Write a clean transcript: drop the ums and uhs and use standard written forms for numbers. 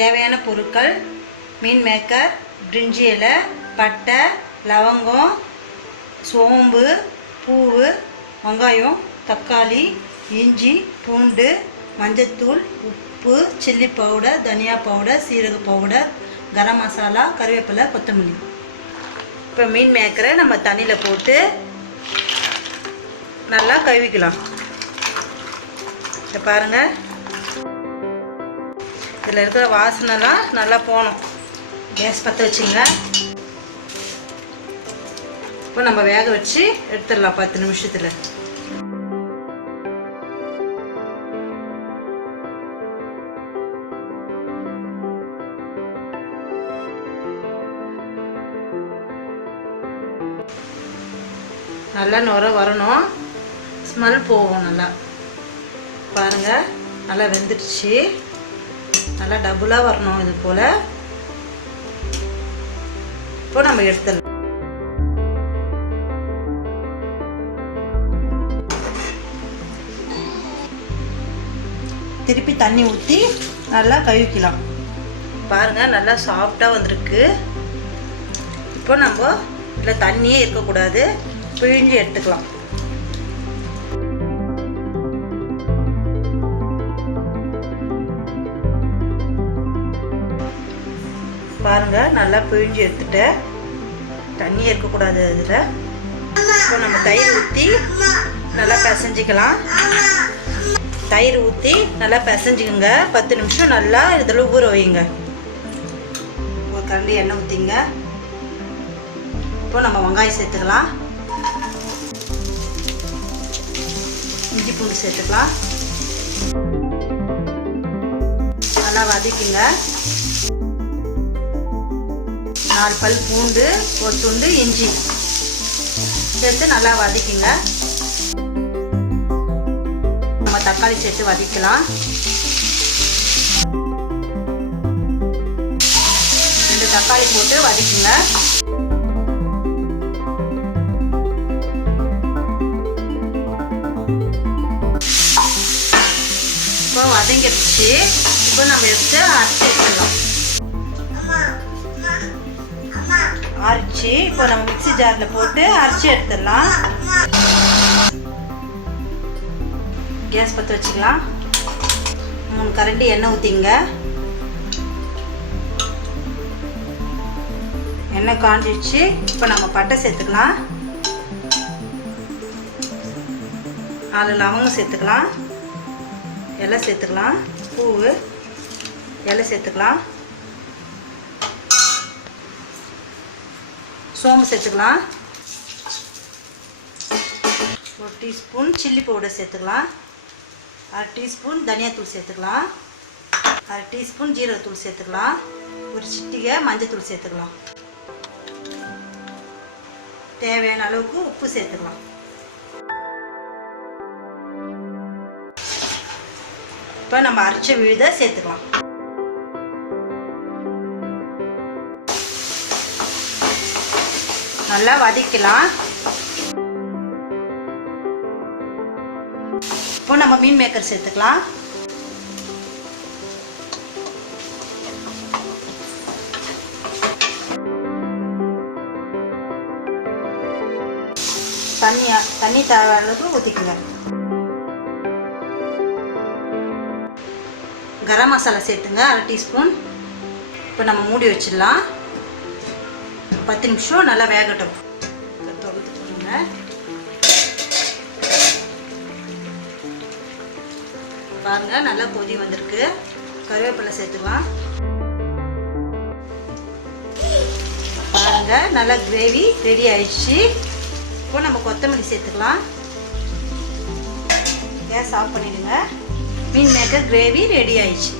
தேவையான பொருட்கள் மீன் மேக்கர், பிரிஞ்சி இலை, பட்டை, லவங்கம், சோம்பு, பூவு, வெங்காயம், தக்காளி, இஞ்சி, பூண்டு, மஞ்சத்தூள், உப்பு, சில்லி பவுடர், தனியா பவுடர், சீரக பவுடர், கரம் மசாலா, கருவேப்பிலை, கொத்தமல்லி. இப்போ மீன் மேக்கரை நம்ம தண்ணியில் போட்டு நல்லா கழுவிக்கலாம். இதை பாருங்கள், இதில் இருக்கிற வாசனைலாம் நல்லா போகணும். கேஸ் பற்ற வச்சுங்க. இப்போ நம்ம வேக வச்சு எடுத்துடலாம் 10 நிமிஷத்தில். நல்லா நுர வரணும், ஸ்மெல் போகும். நல்லா பாருங்கள், நல்லா வெந்துடுச்சு. நல்லா டபுளாக வரணும் இது போல். இப்போ நம்ம எடுத்துடலாம். திருப்பி தண்ணி ஊற்றி நல்லா கழுவிக்கலாம். பாருங்கள், நல்லா சாஃப்டாக வந்திருக்கு. இப்போ நம்ம இதில் தண்ணியே இருக்கக்கூடாது, பிழிஞ்சு எடுத்துக்கலாம். பாருங்கள், நல்லா பிழிஞ்சு எடுத்துட்டேன். தண்ணியே இருக்கக்கூடாது அதில். இப்போ நம்ம தயிர் ஊற்றி நல்லா பிசைஞ்சிக்கலாம். தயிர் ஊற்றி நல்லா பிசைஞ்சிக்கோங்க. 10 நிமிஷம் நல்லா இதில் ஊற வைங்க. ஒரு கரண்டி எண்ணெய் ஊற்றிங்க. இப்போ நம்ம வெங்காயம் சேர்த்துக்கலாம். இஞ்சி பூண்டு சேர்த்துக்கலாம். நல்லா வதக்கிங்க. 4 பல் பூண்டு, ஒரு துண்டு இஞ்சி சேர்த்து நல்லா வதக்கிங்க. நம்ம தக்காளி சேர்த்து வதக்கலாம். 2 தக்காளி போட்டு வதக்குங்க. இப்போ வதங்கிடுச்சு. இப்போ நம்ம எடுத்து அரைச்சி எடுத்துடலாம். அரைச்சி இப்போ நம்ம மிக்ஸி ஜாரில் போட்டு அரைச்சி எடுத்துடலாம். கேஸ் பற்ற வச்சுக்கலாம். 3 கரண்டி எண்ணெய் ஊற்றிங்க. எண்ணெய் காஞ்சிடுச்சு. இப்போ நம்ம பட்டை சேர்த்துக்கலாம். 4 லவங்கம் சேர்த்துக்கலாம். இலை சேர்த்துக்கலாம். பூவு, இலை சேர்த்துக்கலாம். சோம்பு சேர்த்துக்கலாம். 1 டீஸ்பூன் சில்லி பவுடர் சேர்த்துக்கலாம். 1/2 டீஸ்பூன் தனியாத்தூள் சேர்த்துக்கலாம். 1/2 டீஸ்பூன் ஜீரகத்தூள் சேர்த்துக்கலாம். ஒரு சிட்டிகை மஞ்சத்தூள் சேர்த்துக்கலாம். தேவையான அளவுக்கு உப்பு சேர்த்துக்கலாம். இப்போ நம்ம அரைச்ச விழுதை சேர்த்துக்கலாம். நல்லா வதக்கலாம். இப்போ நம்ம மீன் மேக்கர் சேர்த்துக்கலாம். தண்ணி தேவையான அளவுக்கு ஊற்றிக்கங்க. கரம் மசாலா சேர்த்துங்க, 1/2 டீஸ்பூன். இப்போ நம்ம மூடி வச்சிடலாம். 10 நிமிஷம் நல்லா வேகட்டும். திறந்து போடுங்க. பாருங்க, நல்லா கொதி வந்திருக்கு. கருவேப்பிலை சேர்த்துக்கலாம். பாருங்க, நல்லா கிரேவி ரெடி ஆயிடுச்சு. இப்போ நம்ம கொத்தமல்லி சேர்த்துக்கலாம். கேஸ் ஆஃப் பண்ணிடுங்க. மீன் மேக்கர் கிரேவி ரெடி ஆயிடுச்சு.